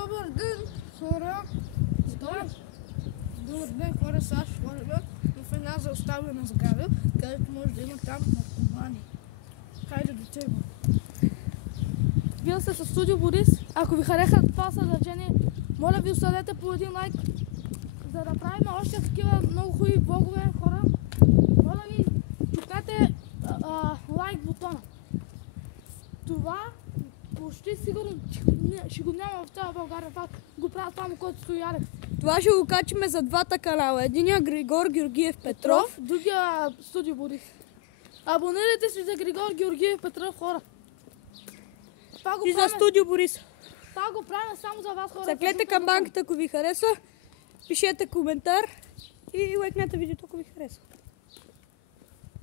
Добър ден, хора! Добър ден, хора! Сега ще ходим в една заоставена сграда, където може да има там наркомани. Хайде до тебе! Вие сте със Студио Борис. Ако ви хареса това съдържание, моля ви оставете по един лайк, за да правим още такива много хубави влогове, хора. Моля ви, чукнете лайк бутона. Това почти сигурно ще го няма в цяла България. Това го правят само който стоярек. Това ще го качиме за двата канала. Единия Григор Георгиев Петров, другия Студио Борис. Абонирайте се за Григор Георгиев Петров, хора. И за Студио Борис. Това го правим само за вас, хора. Заклете камбанката, ако ви харесва. Пишете коментар и лайкнете видеото, ако ви харесва.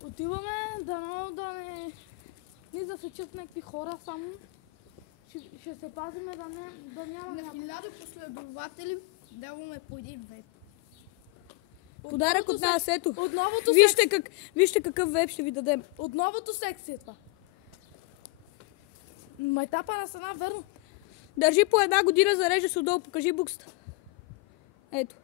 Отиваме да не засечат някакви хора, само ще се пазиме да няма на 1000 последователи даваме по един веб. Подарък от нас, ето. От новото Вижте какъв веб ще ви дадем. От новото секция това. Майтапа на стена, верно. Държи по една година, зарежда се отдолу, покажи буксата. Ето.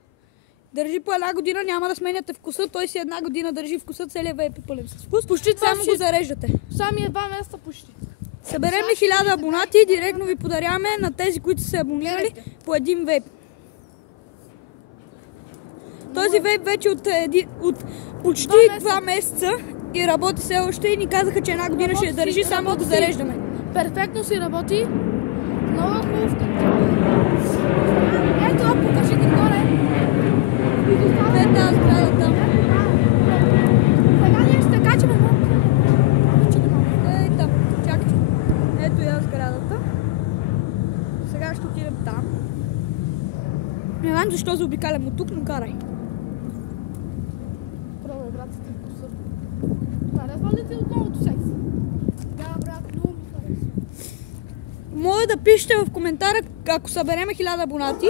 Държи по една година, няма да сменяте вкуса, той си една година държи вкуса, целият веб е пълен с вкус. Почти само го зареждате. Сами 2 месеца почти. Съберем ли 1000 абонати и директно ви подаряваме на тези, които са се абонирали по един веб. Този веб вече от почти 2 месеца и работи все още и ни казаха, че една година ще държи, само да го зареждаме. Перфектно си работи. Много хубав. Ето, покажи горе. Ето тази сграда там. Сега ние ще качаме малко. Ей там, чакай. Ето я сградата. Сега ще отидем там. Не знам защо заобикалям от тук, но карай. Пробвай, брат, си ти вкуса. Харесва ли ти отново секс? Да, брат, много ми харесва. Може да пишете в коментара, ако събереме 1000 абонати,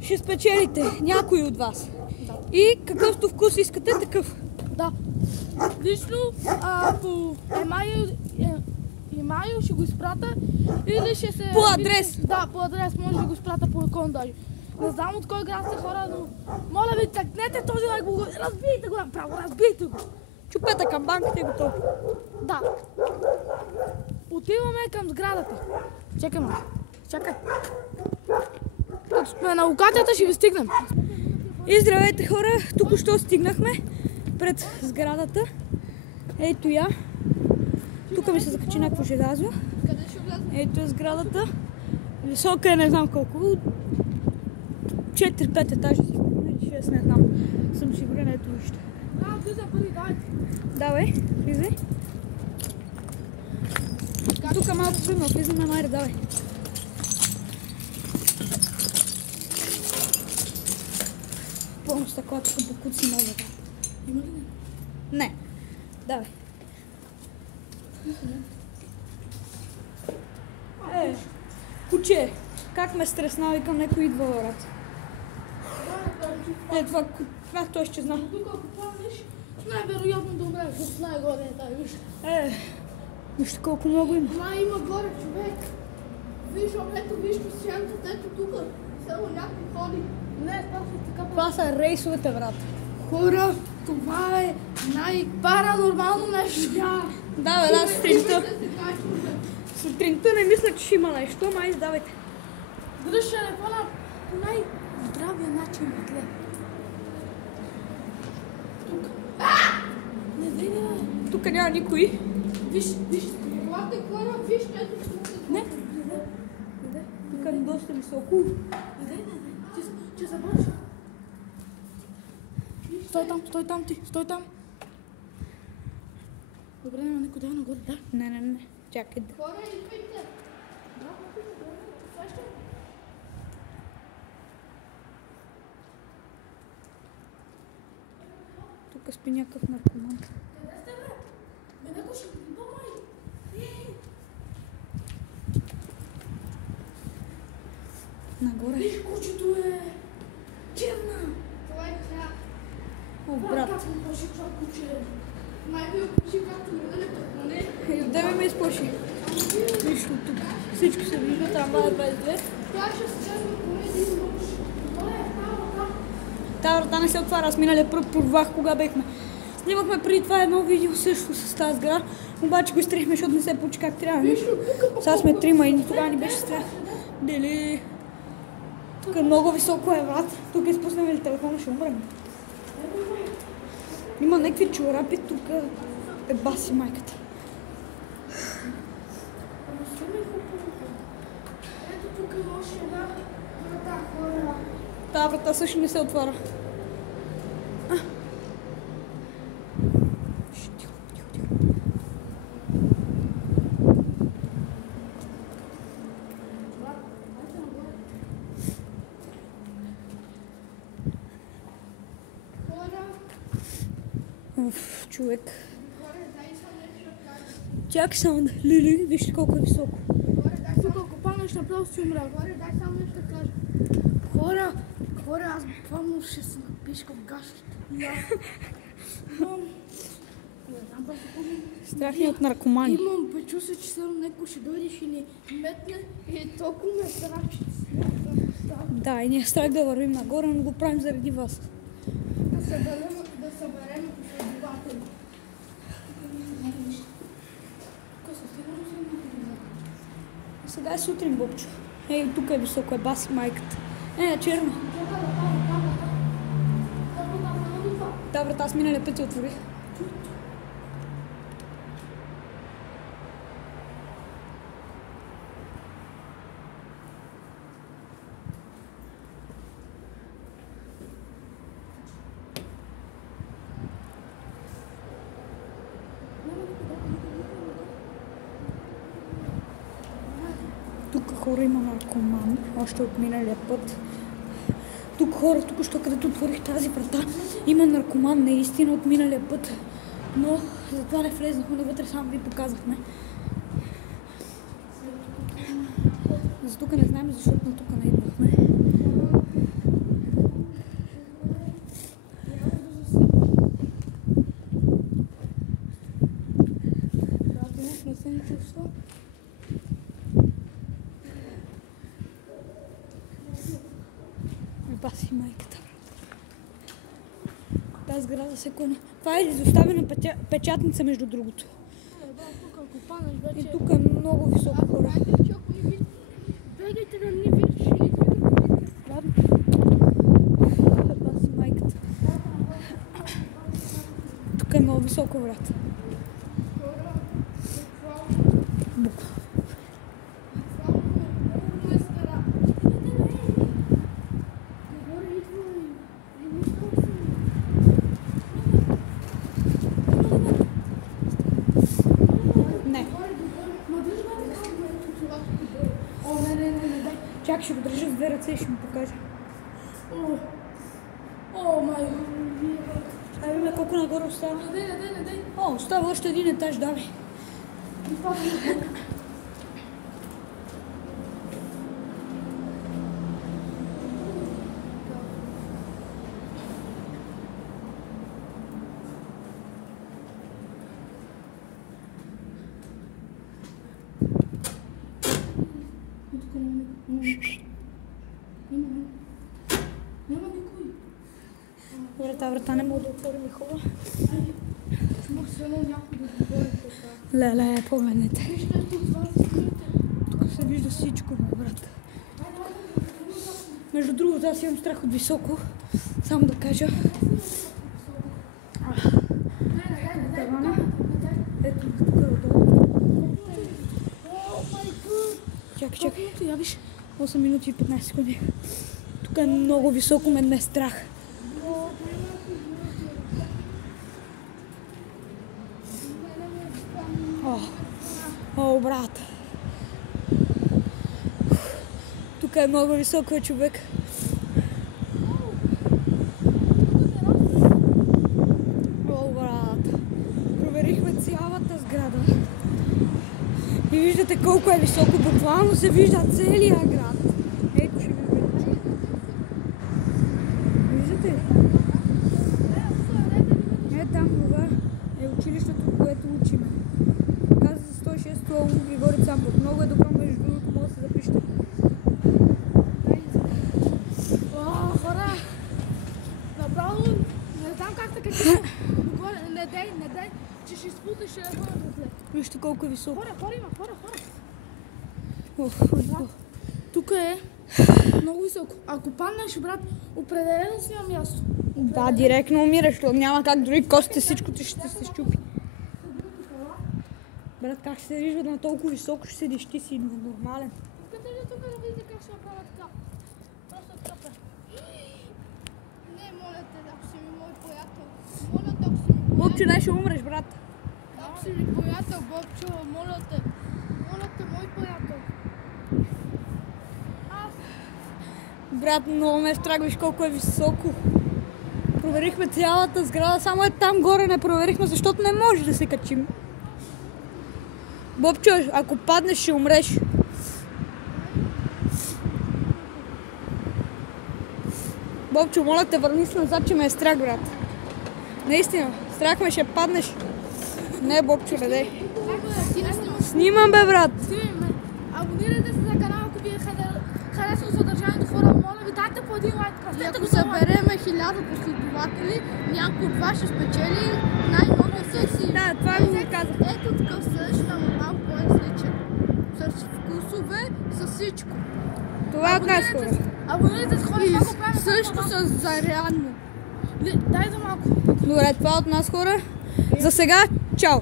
ще спечелите някой от вас. Да. И какъвто вкус искате, такъв. Да. Лично по имейл ще го изпрата или ще се... По адрес? Да, по адрес. Може да го изпрата по икон даже. Не знам от кой град сте хора, но моля ви, цъкнете този лайк, разбийте го направо, разбийте го. Чупете камбанката и готово. Да. Отиваме към сградата. Чакай, ма. Чакай. Като сме на локацията, ще ви стигнем. И здравейте хора, току-що стигнахме пред сградата. Ето я. Тук ми се закачи някакво желязо. Къде ще влезем? Ето е сградата. Висока е не знам колко. 4-5 етажа сигурно. 6 не знам. Съм сигурен, ето вижте. Влиза първи, давайте. Давай, влизай. Тук малко трудно, влизаме, майре, давай. Пълно стъкла, тук покуци много. Има ли не? Не. Давай. Куче, как ме стреснал и към някой идва, брат. Това той ще знам. Тук ако помниш, най-вероятно да умреш от най-горе е тази, виж. Вижте колко много има. Има горе човек. Виж, ето виж сянката, ето тук. Само някой ходи. Не, това са така. Това са рейсовете, брат. Хора, това е най-паранормално нещо. Да, бе, сутринта. Сутринта не мисля, че ще има нещо, ама издавайте. Дръж телефона по най-здравия начин, бе. Тук. Не види, бе. Тук няма никой. Виж. Елате хора, вижте, ето тук. Не. Тук е доста високо. Че забърши. Стой там. Добре, няма никой да е нагоре, да? Не. Чакай. Хора, идвайте. Тук спи някакъв наркоман. Къде сте, бе? Някой ще ви помай. Нагоре. Виж, кучето е черна. Това е тя. О, брат. Как му паши това куче? Май ви опиши както ми даде пътмане. Дай ме изплаши. Нищо тук. Всички се виждат, ама 22. Тя ще се честно комедии нож. Това е врата. Тази врата не се отваря. Аз миналия път провах кога бехме. Снимахме преди това едно видео също с тази сграда, обаче го изтрихме, защото не се получи как трябва. Сега сме трима и тогава ни беше страх. Дели. Тук е много високо е, брат. Тук изпуснем ли телефона, ще умрем. Има някакви чорапи, тук е баси майката. Ето тук е още една врата, хора. Тази врата също не се отваря. Уф, човек. Чакай само да... Лили, вижте колко е високо. Тук ако паднеш направо си умря. Горе, дай само нещо да кажа. Хора, аз буквално ще се напишка в гащите. Страх ми от наркомани. Имам пречувствие, че само някой ще дойде и ни метне и толкова ме страх, че Да, и ни е страх да вървим нагоре, но го правим заради вас. да съберем последователи. Сега е сутрин, Бобчо. Ей, тук е високо, е баси майката. Черно. Да, брат, аз миналия път я отворих. Тук хора има наркомани, още от миналия път. Тук хора, току-що където отворих тази врата, има наркоман наистина от миналия път. Но затова не влезнахме навътре, само ви показахме. За тук не знаем, защото на тук не идвахме. Не се ни чувства. Баси майката. Тази сграда се клони. Това е изоставена печатница, между другото. И тук е много високо хора. Бегайте да ни видиш. Баси майката. Тук е много високо, брат. Бука. Чак ще го държа с две ръце и ще му покажа. О, май. Ай, бе, колко нагоре остава? Не дай. О, остава още един етаж, давай. Няма никой. Добре, тази врата не мога да отворим хора. Чумах се едно някой да говори така. Леле, погледнете. Вижте, тук това се скрите. Тук се вижда всичко, брат. Между другото, аз имам страх от високо. Само да кажа. Тавана. Ето, тук е отдолу. Чакай. Я виж. 8 минути и 15 секунди. Тук е много високо, мен ме е страх. О, брат. Тук е много високо, човек. О, брат. Проверихме цялата сграда. И виждате колко е високо. Буквално се вижда целият град. Ето ще ви видите. Виждате ли? Там това е училището, в което учиме. Каза за 106 Григорий Цамбов. Много е добро, между другото, може да се запишете. Горе, не дай, че ще изпуснеш телефона отвътре. Вижте колко е високо. Хора има, хора. Уф. Тук е много високо. Ако паднеш, брат, определено си има място. Да, директно умираш, то няма как, дори костите, всичко ти ще се щупи. Брат, как се седиш на толкова високо, ще седиш, ти си нормален. Тук да видите как ще направя така. Просто така. Не, моля те, ако си ми мой приятел. Моля те, ако си ми Бобчо, не ще умреш, брат. Ако си ми приятел, Бобчо, моля те. Моля те, мой приятел. Брат, много ме страх, виж колко е високо. Проверихме цялата сграда, само е там горе не проверихме, защото не може да се качим. Бобчо, ако паднеш, ще умреш. Бобчо, моля те, върни се назад, че ме е страх, брат. Наистина, страх ме, ще паднеш. Не, Бобчо, не дей. Снимам, бе, брат. Абонирайте се за канала, ако ви е харесало съдържанието, хора. Моля ви, дайте по един лайк. И ако събереме 1000 последователи, някой от вас ще спечели най-новия сесии. Да, това го казах. Ето такъв също, ама малко по-различен. С вкусове, с всичко. Това от нас, хора. Абонирайте се, хора, И това го правим. също с зарядно. Дай за малко. Добре, това от нас, хора. За сега, чао.